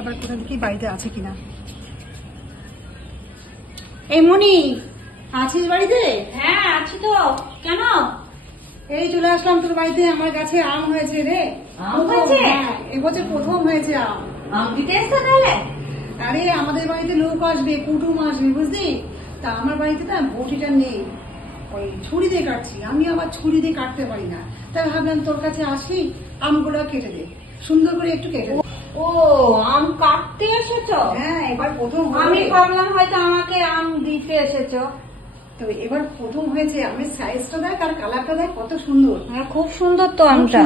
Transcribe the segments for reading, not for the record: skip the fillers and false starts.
আবার কোথা থেকে বাড়িতে আছে কিনা। এই মনি, আছিস বাড়িতে? হ্যাঁ আছি তো। কেন? এই চলে আসলাম তোর বাড়িতে। আমার গাছে আম হয়েছে রে। আম হয়েছে? এবছর প্রথম হয়েছে আম। আম দিতে এসছো তাহলে? আরে আমাদের বাড়িতে লোক আসবে, কুটুম আসবে, বুঝলি? তা আমার বাড়িতে না বটিটা নেই, ওই ছুরি দিয়ে কাটছি। আমি আবার ছুরি দিয়ে কাটতে পারি না, তাই ভাবলাম তোর কাছে আসি, আমগুলো কেটে দে, সুন্দর করে একটু কেটে দে। ও, আম কাটতে এসেছো? হ্যাঁ, এবার প্রথম আমি ভাবলাম হয়তো আমাকে আম দিতে এসেছো। তো এবার প্রথম হয়েছে। আমের সাইজটা দেখ আর কালারটা দেখ, কত সুন্দর। হ্যাঁ, খুব সুন্দর তো আমটা,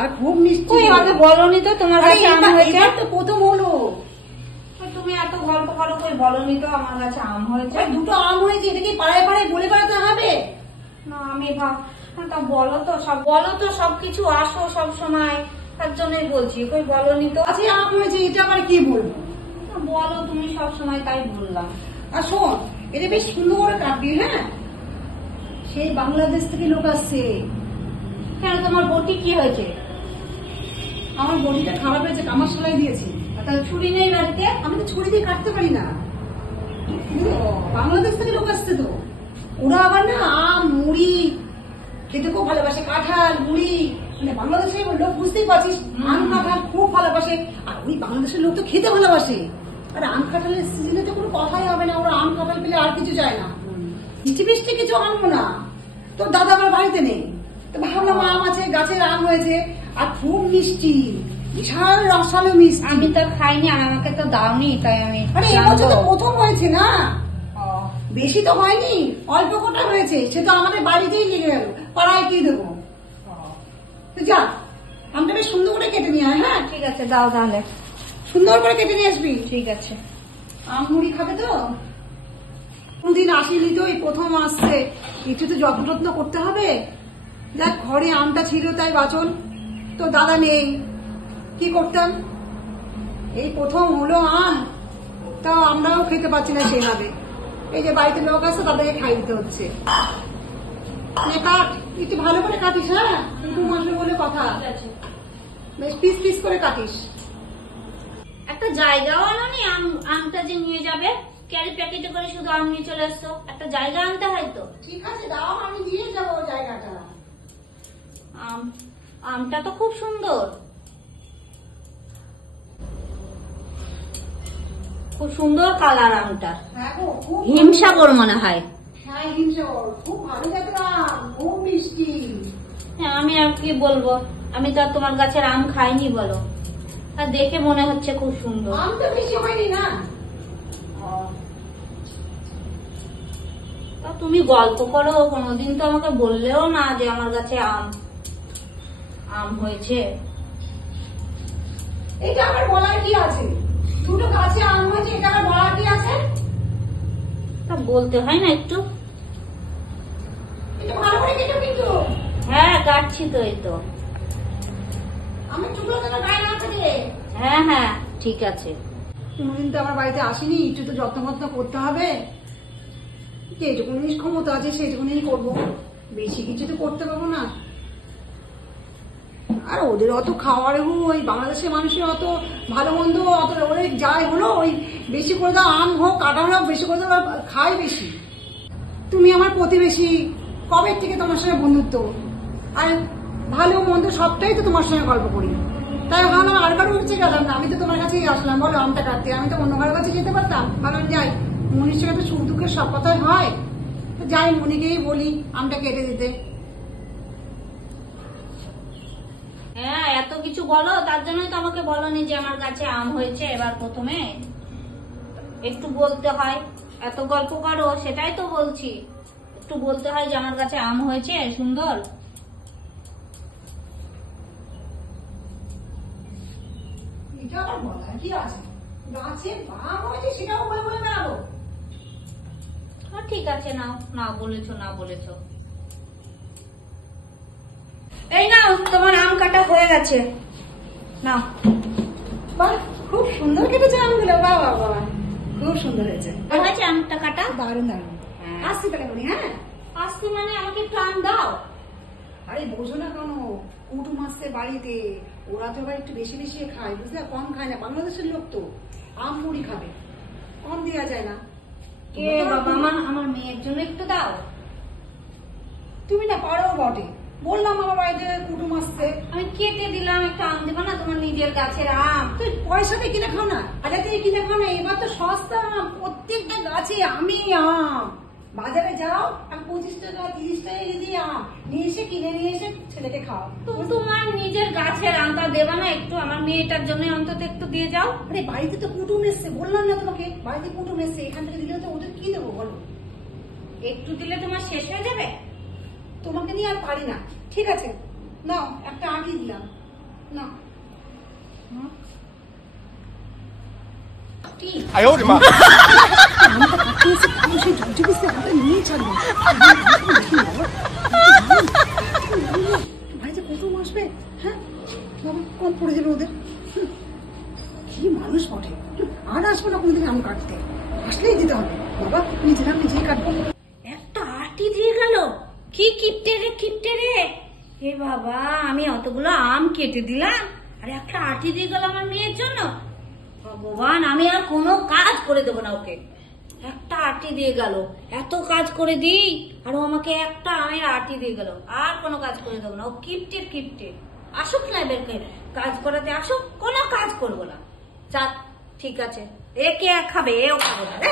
আর খুব মিষ্টি। আমাকে বলনি তো তোমার কাছে আম হয়েছে? তো প্রথম হলো। তুমি এত গল্প করো, কই বলনি তো আমার কাছে আম হয়েছে? দুটো আম হয়েছে, এটা কি পাড়ায় পাড়ায় বলে বেড়াতে হবে? না, আমি তা বলো তো সবকিছু আসো সব সময়, তার জন্যই বলছি। কই বলনি তো। আচ্ছা, আম হয়েছে, এটা আবার কি বলবো? বলো তুমি সব সময়, তাই বললাম। আর শোন, এটা বেশ সুন্দর করে কাটবি। হ্যাঁ, সেই বাংলাদেশ থেকে লোক আসছে। কেন, তোমার বটি কি হয়েছে? আমার বডিটা খারাপ হয়েছে, কামার সেলাই দিয়েছি। তাহলে ছুরি নেই বাড়িতে? আমি তো ছুরি দিয়ে কাটতে পারি না। বাংলাদেশ থেকে লোক আসছে তো, ওরা আবার না আম মুড়ি খেতে খুব ভালোবাসে, কাঁঠাল মুড়ি। মানে বাংলাদেশের লোক, বুঝতেই পারছিস, আম কাঁঠাল খুব ভালোবাসে। আর ওই বাংলাদেশের লোক তো খেতে ভালোবাসে। আর আম কাঁঠালের সিজনে তো কোনো কথাই হবে না, ওরা আম কাঁঠাল পেলে আর কিছু চায় না। মিষ্টি মিষ্টি কিছু আনবো না, তোর দাদা আমার বাড়িতে নেই, তো ভাবলাম আম আছে, গাছের আম হয়েছে, আর খুব মিষ্টি, বিশাল রসালো মিষ্টি। আমি তো খাইনি, আর আমাকে তো দাওনি, তাই আমি। আরে এবছর তো প্রথম হয়েছে না, বেশি তো হয়নি, অল্প কটা হয়েছে। সে তো আমাদের বাড়িতেই লেগে গেল, পাড়ায় কি দেবো। যা, আমটা বেশ সুন্দর করে কেটে নিয়ে আয়। হ্যাঁ ঠিক আছে, দাও তাহলে, সুন্দর করে কেটে নিয়ে আসবি। ঠিক আছে। আম মুড়ি খাবে তো? কোনদিন আসিনি তো, এই প্রথম আসছে, একটু তো যত্ন টত্ন করতে হবে। দেখ, ঘরে আমটা ছিল তাই বাঁচল, তো দাদা নেই, কি করতাম। এই প্রথম হলো আম, তাও আমরাও খেতে পারছি না সেইভাবে। এই যে বাড়িতে লোক আছে, তাদেরকে খাই দিতে হচ্ছে। কাট, একটু ভালো করে কাটিস। হ্যাঁ, কুটুম আসবে বলে কথা, বেশ পিস পিস করে কাটিস। একটা জায়গাও আনোনি, আমটা যে নিয়ে যাবে, ক্যারি প্যাকেটে করে শুধু আম নিয়ে চলে আসতো। একটা জায়গা আনতে হয় তো। ঠিক আছে, দাও, আমি দিয়ে যাবো জায়গাটা। আমটা তো খুব সুন্দর, খুব সুন্দর কালার আমটা। হ্যাঁ গো, খুব হিমসাগর মনে হয়। হ্যাঁ, হিমসাগর, খুব ভালো জাতের আম, খুব মিষ্টি। হ্যাঁ, আমি আর কি বলবো, আমি তো আর তোমার গাছের আম খাইনি বলো, আর দেখে মনে হচ্ছে খুব সুন্দর। আম তো বেশি হয়নি না। তা তুমি গল্প করো, কোনোদিন তো আমাকে বললেও না যে আমার কাছে আম হয়েছে। এটা আবার বলার কি আছে? দুটো গাছে আম হয়েছে, এটা আবার বলার কি আছে? তা বলতে হয় না একটু? এটা ভালো করে কেটো কিন্তু। হ্যাঁ, কাটছি তো, এই তো। আমি টুকরো যেন গায়ে না থাকে। হ্যাঁ হ্যাঁ, ঠিক আছে। কোনোদিন তো আমার বাড়িতে আসেনি, একটু তো যত্ন যত্ন করতে হবে। যেটুকুনি ক্ষমতা আছে সেটুকুনি করবো, বেশি কিছু তো করতে পারবো না। আর ওদের অত খাওয়ার, ওই বাংলাদেশের মানুষের অত ভালো মন্দ, অত ওদের যাই হলো, ওই বেশি করে দাও, আম হোক কাঁঠাল হোক, বেশি করে দাও, খাই বেশি। তুমি আমার প্রতিবেশী, কবে থেকে তোমার সঙ্গে বন্ধুত্ব, আর ভালো মন্দ সবটাই তো তোমার সঙ্গে গল্প করি। তাই ভাবলাম আর কারো উঠছে গেলাম না, আমি তো তোমার কাছেই আসলাম, বলো আমটা কাটতে। আমি তো অন্য কারোর কাছে যেতে পারতাম, ভাবলাম যাই, মনির সঙ্গে তো সুখ দুঃখের সব কথাই হয়, যাই মনিকেই বলি আমটা কেটে দিতে। হ্যাঁ, এত কিছু বলো, তার জন্যই তো আমাকে বলনি যে আমার কাছে আম হয়েছে। এবার প্রথমে একটু বলতে হয়, এত গল্প করো, সেটাই তো বলছি, একটু বলতে হয় যে আমার কাছে আম হয়েছে সুন্দর। এটা আবার বলার কি আছে? গাছে আম হয়েছে সেটাও বলে বলে বেড়াবো? ঠিক আছে, নাও, না বলেছো, না বলেছো। এই নাও, তোমার আম কাটা হয়ে গেছে, নাও। বাহ, খুব সুন্দর কেটেছে আমগুলো, বাবা বাবা, খুব সুন্দর হয়েছে। হয়েছে আমটা কাটা? দারুণ দারুণ। আসছি তাহলে বলি। হ্যাঁ, আসছি মানে আমাকে একটু আম দাও। আরে বোঝো না কেন, কুটুম আসছে বাড়িতে, ওরা তো আবার একটু বেশি বেশি খায় বুঝলে, কম খায় না। বাংলাদেশের লোক তো আম মুড়ি খাবে, কম দেওয়া যায় না। কে বাবা, আমার মেয়ের জন্য একটু দাও। তুমি না পারো বটে, বললাম আমার বাড়িতে কুটুম আসতে। আমি কেটে দিলাম, একটা আম দেবো না? তোমার নিজের গাছের আম। তুই পয়সা দিয়ে কিনে খাও না, হাজার দিয়ে কিনে খাও না। এবার তো সস্তা আম, প্রত্যেকটা গাছে আমি আম। বাজারে যাও, আমি 25 টাকা 30 টাকা কেজি আম নিয়ে এসে কিনে নিয়ে এসে ছেলেকে খাও। তোমার নিজের গাছের আমটা দেবা না একটু? আমার মেয়েটার জন্য অন্তত একটু দিয়ে যাও। আরে বাড়িতে তো কুটুম এসছে, বললাম না তোমাকে, বাড়িতে কুটুম এসছে, এখান থেকে দিলে তো ওদের কি দেবো বলো? একটু দিলে তোমার শেষ হয়ে যাবে। তোমাকে নিয়ে আর পারি না। ঠিক আছে নাও, একটা আঁটি দিলাম, নাও। কি 哎呦我的妈！ আমটা কাটতে এসে কারো সেই ঝুঁঝি পিসে আমটা নিয়ে ছাড়বে। ভাই যে কত আসবে, হ্যাঁ বাবা, কম পড়ে যাবে ওদের। কি মানুষ বটে, আর আসবো না কোনদিন আম কাটতে, আসলেই দিতে হবে। বাবা নিজের আম নিজেই কাটবো। একটা আটি দিয়ে গেল, কি কিপটে রে কিপটে রে। এ বাবা, আমি অতগুলো আম কেটে দিলাম আর একটা আটি দিয়ে গেল আমার মেয়ের জন্য। ভগবান, আমি আর কোনো কাজ করে দেবো না ওকে। একটা আটি দিয়ে গেল, এত কাজ করে দিই আর ও আমাকে একটা আমের আটি দিয়ে গেল। আর কোনো কাজ করে দেবো না, ও কিপটে কিপটে। আসুক না এদেরকে কাজ করাতে, আসুক, কোনো কাজ করবো না। যাক ঠিক আছে, একে আর খাবে, এও খাবো না রে।